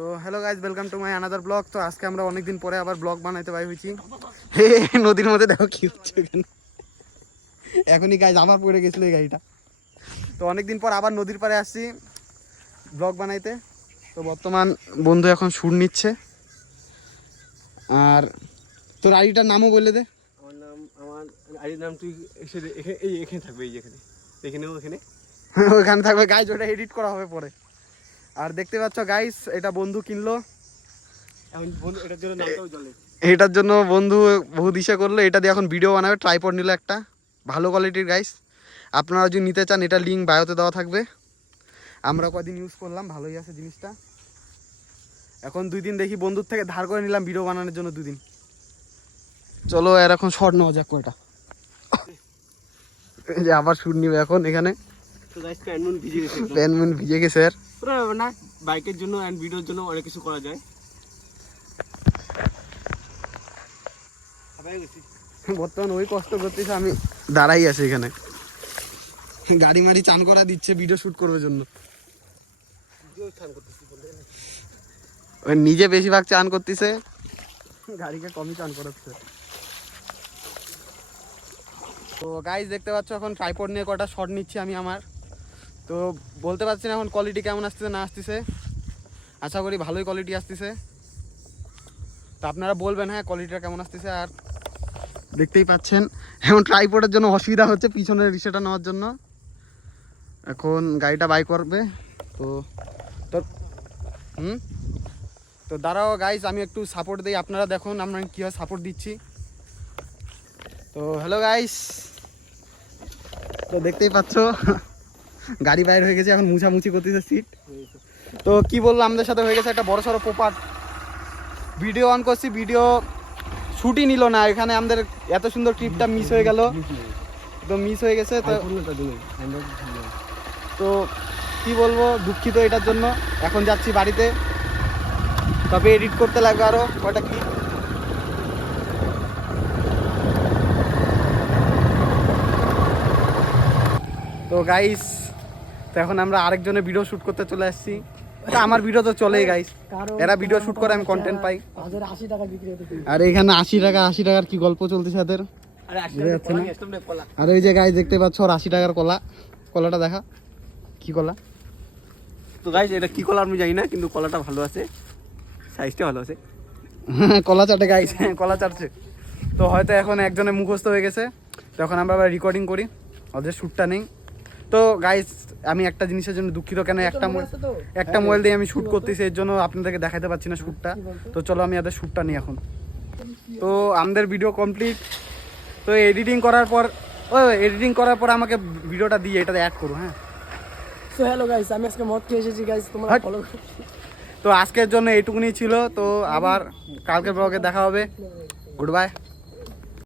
তো hello guys, welcome to my another blog. তো আজকে আমরা অনেকদিন পরে আবার ব্লগ বানাইতে পাই হয়েছি। হে নদীর মধ্যে দেখো কি হচ্ছে এখানে। এখনই গাইজ আমার পড়ে গেছিলো এই গাড়িটা। তো অনেকদিন পর আবার নদীর পাড়ে আসছি ব্লগ বানাইতে। তো বর্তমান বন্ধু এখন সুর নিচ্ছে। আর তোর আইডিটার নামও বলে দে। আমার আইডির নাম তুই এখানে থাকবে, এই যেখানে এখানেও এখানে ওইখানে থাকবে গাইজ, ওটা এডিট করা হবে পরে। আর দেখতে পাচ্ছ গাইজ, এটা বন্ধু কিনলো। এখন বন্ধু এটার জন্য নামটাও চলে। এটার জন্য বন্ধু বহু দিশা করলো। এটা দিয়ে এখন ভিডিও বানাবে। ট্রাইপড নিল একটা ভালো কোয়ালিটির গাইস। আপনারা যদি নিতে চান, এটা লিঙ্ক বায়োতে দেওয়া থাকবে। আমরা কদিন ইউজ করলাম, ভালোই আছে জিনিসটা। এখন 2 দিন দেখি বন্ধুর থেকে ধার করে নিলাম ভিডিও বানানোর জন্য 2 দিন। চলো এর এখন শর্ট নেওয়া যাক কয়টা। এই যে আবার শুট নিবে এখন এখানে। তো গাইস প্যানমুন ভিজে গেছে, প্যানমুন ভিজে গেছে। আর পুরো না বাইকের জন্য এন্ড ভিডিওর জন্য অনেক কিছু করা যায়। হাবাই গেছি বর্তমান ওই কষ্ট করতেছে, আমি দাঁড়াই আছি এখানে। গাড়ি মাড়ি চান করা দিচ্ছে ভিডিও শুট করবে জন্য। ওই নিজে বেশিরভাগ চান করতেছে, গাড়িকে কমই চান করাচ্ছে। তো গাইস দেখতে পাচ্ছ এখন ট্রাইপড নিয়ে কটা শট নিচ্ছি আমি আমার। তো বলতে পারছি না এখন কোয়ালিটি কেমন আসতেছে না আসতেছে। আশা করি ভালোই কোয়ালিটি আসতেছে। তো আপনারা বলবেন হ্যাঁ কোয়ালিটিটা কেমন আসতেছে। আর দেখতেই পাচ্ছেন এখন ট্রাইপডের জন্য অসুবিধা হচ্ছে পিছনের রিক্সাটা নেওয়ার জন্য। এখন গাড়িটা বাই করবে। তো তো দাঁড়াও গাইস, আমি একটু সাপোর্ট দিই, আপনারা দেখুন আমরা কীভাবে সাপোর্ট দিচ্ছি। তো হ্যালো গাইস, তো দেখতেই পাচ্ছ গাড়ি বাইর হয়ে গেছে, এখন মুছামুছি করতেছে সিট। তো কি বললো, আমাদের সাথে হয়ে গেছে একটা বড় সড়ো পোপাট। ভিডিও অন করছি, ভিডিও শুটই নিল না। এখানে আমাদের এত সুন্দর ট্রিপটা মিস হয়ে গেল, তো মিস হয়ে গেছে। তো কি বলবো, দুঃখিত এটার জন্য। এখন যাচ্ছি বাড়িতে, তবে এডিট করতে লাগবে আরো কয়টা ক্লিপ। তো গাইস, তো এখন আমরা আরেকজনের ভিডিও শুট করতে চলে আসছি। আমার ভিডিও তো চলেই গাইস, এরা ভিডিও শুট করে আমি কন্টেন্ট পাই। আর এখানে 80 টাকার কি গল্প চলতেছে এদের। আর ওই যে গাইস দেখতে পাচ্ছ 80 টাকার কলা। কলাটা দেখা, কি কলা। তো গাইস এটা কি কলা আমি জানি না, কিন্তু কলাটা ভালো আছে, সাইজটা ভালো আছে। কলা চাটে গাইস, কলা চাটছে। তো হয়তো এখন একজনের মুখস্থ হয়ে গেছে। তো এখন আমরা আবার রেকর্ডিং করি, ওদের শ্যুটটা নেই। তো গাইস আমি একটা জিনিসের জন্য দুঃখিত, কেন একটা মোবাইল দিয়ে আমি শ্যুট করতেছি, এর জন্য আপনাদেরকে দেখাতে পাচ্ছি না শ্যুটটা। তো চলো আমি ওদের শ্যুটটা নিই এখন। তো আমাদের ভিডিও কমপ্লিট। তো এডিটিং করার পর আমাকে ভিডিওটা দিয়ে এটাতে অ্যাড করো। হ্যাঁ, তো হ্যালো গাইস, আমি আজকে মদ খেয়ে এসেছি গাইস, তোমরা ফলো করো। তো আজকের জন্য এইটুকুনি ছিল। তো আবার কালকের ব্লগে দেখা হবে। Good bye.